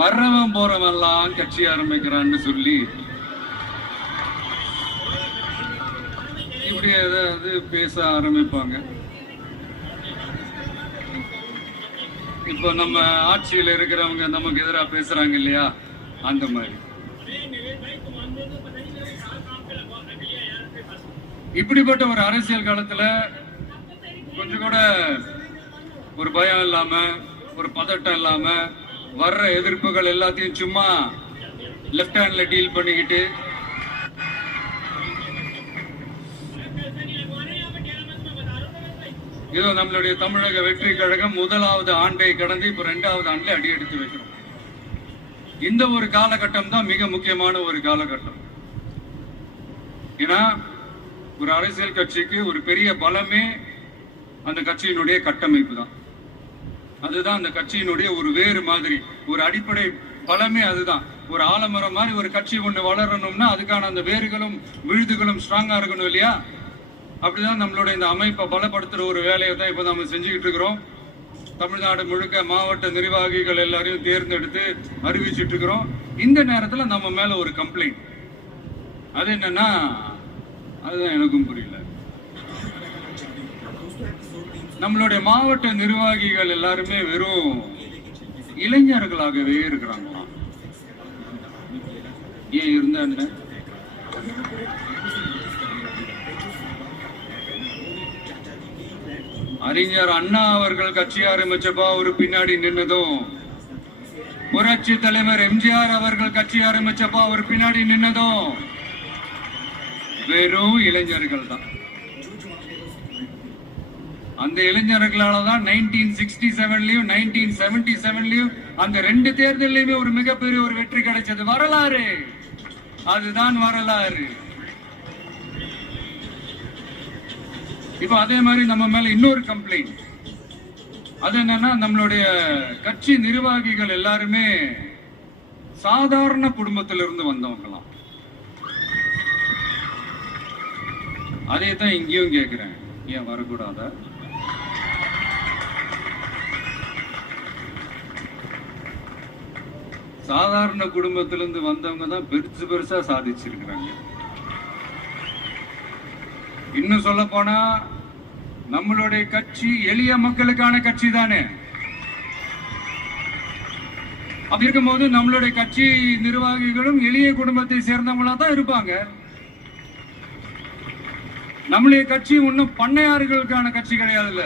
வர்றவன் போறவன்லாம் கட்சி ஆரம்பிக்கிறான்னு சொல்லி இப்படி ஏதாவது பேச ஆரம்பிப்பாங்க. இப்போ நம்ம ஆட்சியில் இருக்கிறவங்க நமக்கு எதிராக பேசுறாங்க இல்லையா, அந்த மாதிரி. இப்படிப்பட்ட ஒரு அரசியல் காலத்துல கொஞ்சம் கூட ஒரு பயம் இல்லாம, ஒரு பதட்டம் இல்லாம, வர்ற எதிர்ப்புகள் எல்லாத்தையும் சும்மா லெப்ட் ஹேண்ட்ல டீல் பண்ணிக்கிட்டு இதோ நம்மளுடைய தமிழக வெற்றி கழகம் முதலாவது ஆண்டை கடந்து இப்ப 2வது ஆண்டுல அடி எடுத்து வைக்கிறோம். இந்த ஒரு காலகட்டம் தான் மிக முக்கியமான ஒரு காலகட்டம். ஏன்னா ஒரு அரசியல் கட்சிக்கு ஒரு பெரிய பலமே அந்த கட்சியினுடைய கட்டமைப்பு தான். அதுதான் அந்த கட்சியினுடைய ஒரு வேறு மாதிரி, ஒரு அடிப்படை பலமே அதுதான். ஒரு ஆலமரம் மாதிரி ஒரு கட்சி ஒண்ணு வளரணும்னா அதுக்கான அந்த வேர்களும் விழுதுகளும் ஸ்ட்ராங்கா இருக்கணும் இல்லையா? அப்படிதான் நம்மளோட இந்த அமைப்பை பலப்படுத்துற ஒரு வேலையை தான் இப்ப நம்ம செஞ்சுக்கிட்டு இருக்கிறோம். தமிழ்நாடு முழுக்க மாவட்ட நிர்வாகிகள் எல்லாரையும் தேர்ந்தெடுத்து அறிவிச்சிட்டு இருக்கிறோம். இந்த நேரத்துல நம்ம மேல ஒரு கம்ப்ளைண்ட், அது என்னன்னா, அதுதான் எனக்கும் புரியல. நம்மளுடைய மாவட்ட நிர்வாகிகள் எல்லாருமே வெறும் இளைஞர்களாகவே இருக்கிறாங்களாம். ஏன் இருந்தா என்ன? அறிஞர் அண்ணா அவர்கள் கட்சி ஆரம்பிச்சப்போ அவரு பின்னாடி நின்னதும், புரட்சி தலைவர் எம்ஜிஆர் அவர்கள் கட்சி ஆரம்பிச்சப்போ அவர் பின்னாடி நின்னதும் வெறும் இளைஞர்கள் தான். அந்த இளைஞர்களாலதான் 1967லயும் 1977லயும் அந்த 2 தேர்தலையுமே ஒரு மிகப்பெரிய ஒரு வெற்றி கிடைச்சது. வரலாறு, அதுதான் வரலாறு. இப்ப அதே மாதிரி நம்ம மேல இன்னொரு கம்ப்ளைண்ட், அது என்னன்னா, நம்மளுடைய கட்சி நிர்வாகிகள் எல்லாருமே சாதாரண குடும்பத்திலிருந்து வந்தவங்களாம். அதே தான் இங்கேயும் கேட்கிறேன், ஏன் வரக்கூடாதா? சாதாரண குடும்பத்திலிருந்து வந்தவங்க தான் பெருசு பெருசா சாதிச்சிருக்கிறாங்க. இன்னும் சொல்ல போனா நம்மளுடைய கட்சி எளிய மக்களுக்கான கட்சி தானே. அப்படி இருக்கும்போது நம்மளுடைய கட்சி நிர்வாகிகளும் எளிய குடும்பத்தை சேர்ந்தவங்களா தான் இருப்பாங்க. நம்மளுடைய கட்சி ஒன்னும் பண்ணையார்களுக்கான கட்சி கிடையாதுல்ல.